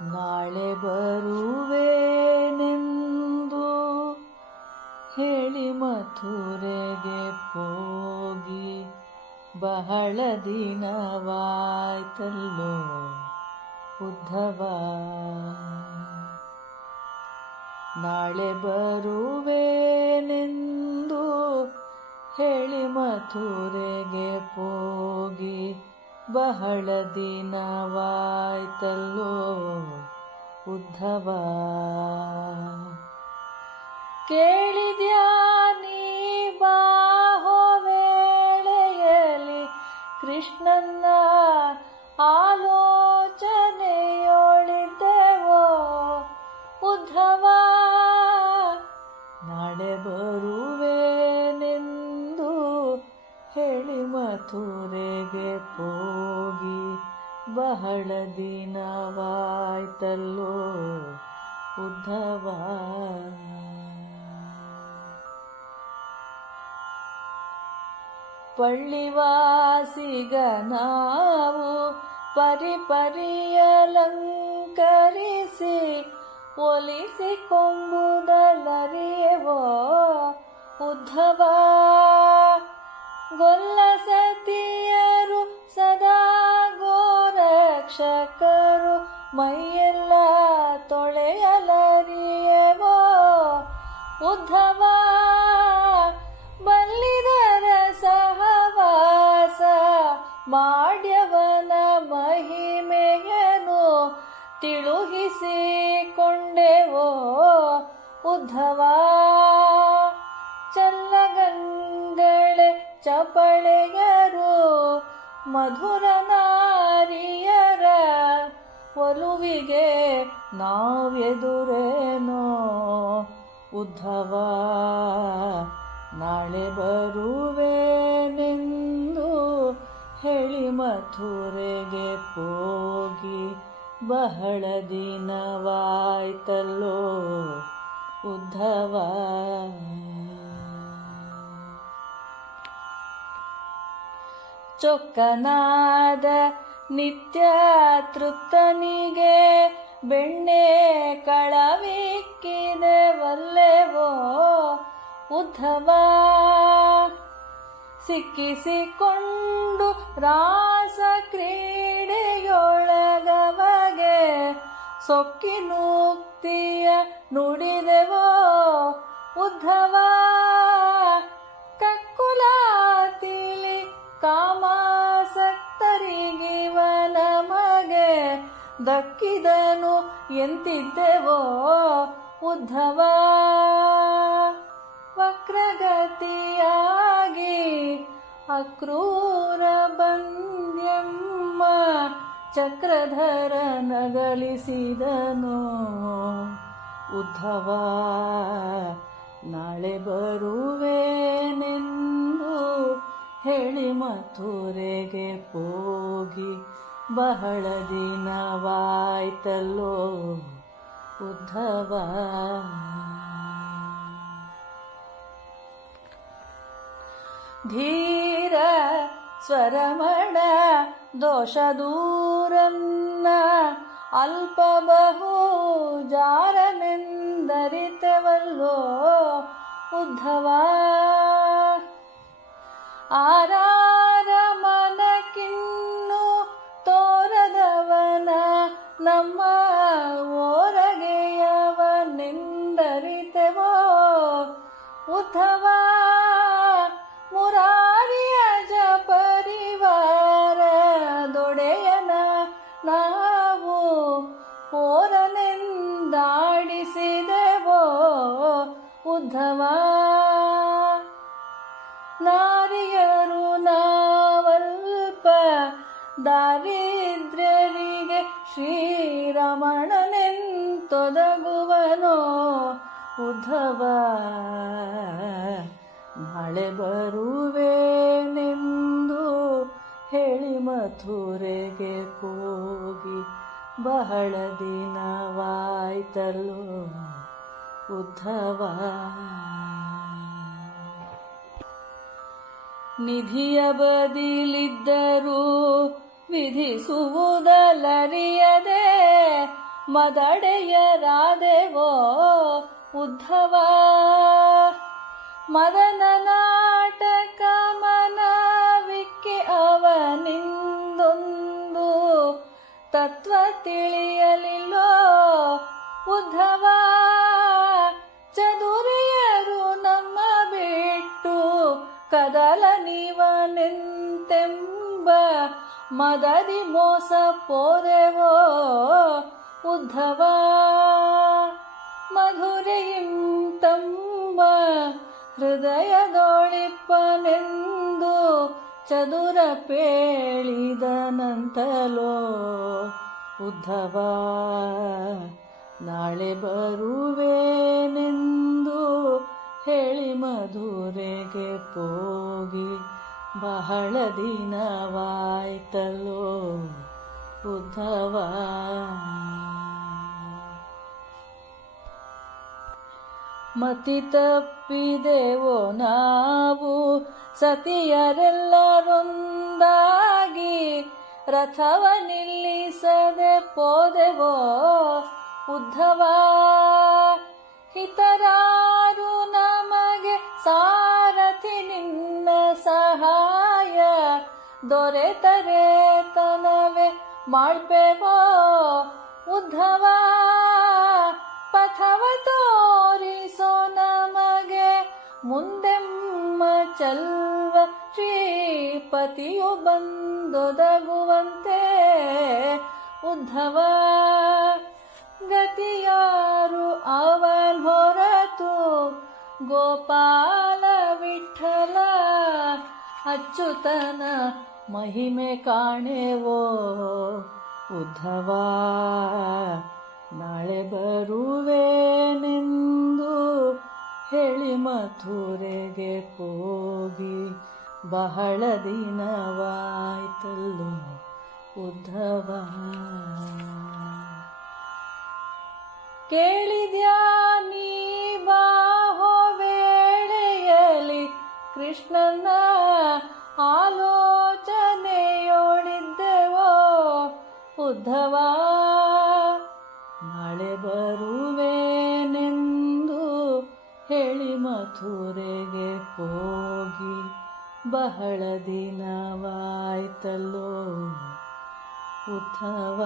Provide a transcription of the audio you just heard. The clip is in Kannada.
ನಾಳೆ ಬರುವೆನೆಂದು ಹೇಳಿ ಮಥುರೆಗೆ ಹೋಗಿ ಬಹಳ ದಿನವಾಯ್ತಲ್ಲೋ ಉದ್ಧವ. ನಾಳೆ ಬರುವೇನೆಂದು ಹೇಳಿ ಮಥುರೆಗೆ ಹೋಗಿ ಬಹಳ ದಿನವಾಯ್ತಲ್ಲೋ ಉದ್ಧವ. ಕೇಳಿದ್ಯಾ ನೀ ಬಾಹೋ ವೇಳೆಯಲ್ಲಿ ಕೃಷ್ಣನ್ನ ಆಲೋಚನೆಯೊಳಿದ್ದೆವೋ ಹೇಳಿ ಮಥುರೆಗೆ ಹೋಗಿ ಬಹಳ ದಿನವಾಯ್ತಲ್ಲೋ ಉದ್ಧವ. ಪಳ್ಳಿವಾಸಿಗ ನಾವು ಪರಿಪರಿಯಲಂಕರಿಸಿ ಒಲಿಸಿ ಕೊಂಬುದಲರಿಯವೋ ಉದ್ಧವ. ಗೋರಕ್ಷಕರು ಮೈಯೆಲ್ಲ ತೊಳೆಯಲರಿಯವೋ? ಉದ್ಧವ ಬಲ್ಲಿದರ ಸಹವಾಸ ಮಾಡ್ಯವನ ಮಹಿಮೆಯನು ತಿಳುಹಿಸಿಕೊಂಡೆವೋ? ಉದ್ಧವ ಚಲ್ಲಗಂಗಳೆ ಚಪಳೆಯರು ಮಧುರ ನಾರಿಯರ ಒಲುವಿಗೆ ನಾವೆದುರೇನೋ? ಉದ್ಧವ ನಾಳೆ ಬರುವೆನೆಂದು ಹೇಳಿ ಮಥುರೆಗೆ ಹೋಗಿ ಬಹಳ ದಿನವಾಯ್ತಲ್ಲೋ ಉದ್ಧವ. ಚೊಕ್ಕನಾದ ನಿತ್ಯ ತೃಪ್ತನಿಗೆ ಬೆಣ್ಣೆ ಕಳವಿಕ್ಕಿದೆ ವಲ್ಲೆವೋ ಉದ್ಧವ? ಸಿಕ್ಕಿಸಿಕೊಂಡು ರಾಸ ಕ್ರೀಡೆಯೊಳಗವಗೆ ಸೊಕ್ಕಿನೂಕ್ತಿಯ ನುಡಿದೆವೋ ಉದ್ಧವ? ದಕ್ಕಿದನು ಎಂತಿದ್ದೆವೋ ಉದ್ಧವ. ವಕ್ರಗತಿಯಾಗಿ ಅಕ್ರೂರ ಬಂದ್ಯಮ್ಮ ಚಕ್ರಧರ ನಗಲಿಸಿದನು. ಉದ್ಧವ ನಾಳೆ ಬರುವೇನೆಂದು ಹೇಳಿ ಮಥುರೆಗೆ ಹೋಗಿ ಬಹಳ ದಿನವಾಯ್ತಲ್ಲೋ ಉದ್ಧವ. ಧೀರ ಸ್ವರಮಣ ದೋಷ ದೂರನ್ನ ಅಲ್ಪ ಬಹು ಜಾರನೆಂದರಿತವಲ್ಲೋ ಉದ್ಧವ. ಆರಾರ ಉದ್ಧವ ಮುರಾರಿಯ ಜ ಪರಿವಾರದೊಡೆಯನ ನಾವು ಪೋರನೆಂದಾಡಿಸಿದೆವೋ ಉದ್ಧವ. ನಾರಿಯರು ನಾವಲ್ಪ ದಾರಿದ್ರ್ಯರಿಗೆ ಶ್ರೀರಮಣನೆಂತೊದಗುವನೋ ಉದ್ಧವ. ಬರುವೇನೆಂದು ಹೇಳಿ ಮಥುರೆಗೆ ಹೋಗಿ. ಬಹಳ ದಿನವಾಯ್ತಲ್ಲೋ ಉದ್ಧವ. ನಿಧಿಯ ಬದಿಲಿದ್ದರೂ ವಿಧಿಸುವುದಲರಿಯದೆ ಮದಡೆಯರಾದೆವೋ ಉದ್ಧವ. ಮದನ ತಿಳಿಯಲಿಲ್ಲೋ? ಉದ್ಧವ, ಚದುರಿಯರು ನಮ್ಮ ಬಿಟ್ಟು ಕದಲ ನೀವನೆಂತೆಂಬ ಮದದಿ ಮೋಸ ಪೋದೆವೋ ಉದ್ಧವ ಮಧುರೆಯಿಂ ತಮ್ಮ ಹೃದಯದೊಳಿಪ್ಪನೆಂದು ಚದುರ ಪೇಳಿದನಂತಲೋ ಉದ್ಧವ ನಾಳೆ ಬರುವೇನೆಂದು ಹೇಳಿ ಮಧುರೆಗೆ ಹೋಗಿ ಬಹಳ ದಿನವಾಯ್ತಲೋ ಉದ್ಧವ. ಮತಿ ತಪ್ಪಿದೆವೋ ನಾವು ಸತಿಯರೆಲ್ಲರೊಂದಾಗಿ ರಥವ ನಿಲ್ಲಿಸದೆ ಪೋದೆವೋ ಉದ್ಧವ? ಹಿತರಾರು ನಮಗೆ ಸಾರಥಿ ನಿನ್ನ ಸಹಾಯ. ದೊರೆತರೆ ತನವೇ ಮಾಡ್ಬೇವೋ ಉದ್ಧವ? ಪಥವ ತೋರಿಸೋ ನಮಗೆ ಮುಂದೆಮ್ಮ ಚಲ್ವ ಶ್ರೀಪತಿಯು ಬಂದೊದಗುವಂತೆ ಉದ್ಧವ. ಗತಿಯಾರು ಅವನ್ ಹೊರತು ಗೋಪಾಲ ವಿಠಲ. ಅಚ್ಚುತನ ಮಹಿಮೆ ಕಾಣೆವೋ ಉದ್ಧವ. ನಾಳೆ ಬರುವೇನೆಂದು ಹೇಳಿ ಮಥುರೆಗೆ ಹೋಗಿ ಬಹಳ ದಿನವಾಯ್ತಲ್ಲೋ ಉದ್ಧವ? ಕೇಳಿದ್ಯಾ ನೀ ಬಾಹೋ ವೇಳೆಯಲ್ಲಿ ಕೃಷ್ಣನ ಆಲೋಚನೆಯೋಳಿದ್ದೆವೋ ಉದ್ಧವ? ನಾಳೆ ಬರುವೇನೆಂದು ಹೇಳಿ ಮಥುರೆಗೆ ಹೋಗಿ ಬಹಳ ದಿನವಾಯ್ತಲ್ಲೋ ಉದ್ಧವ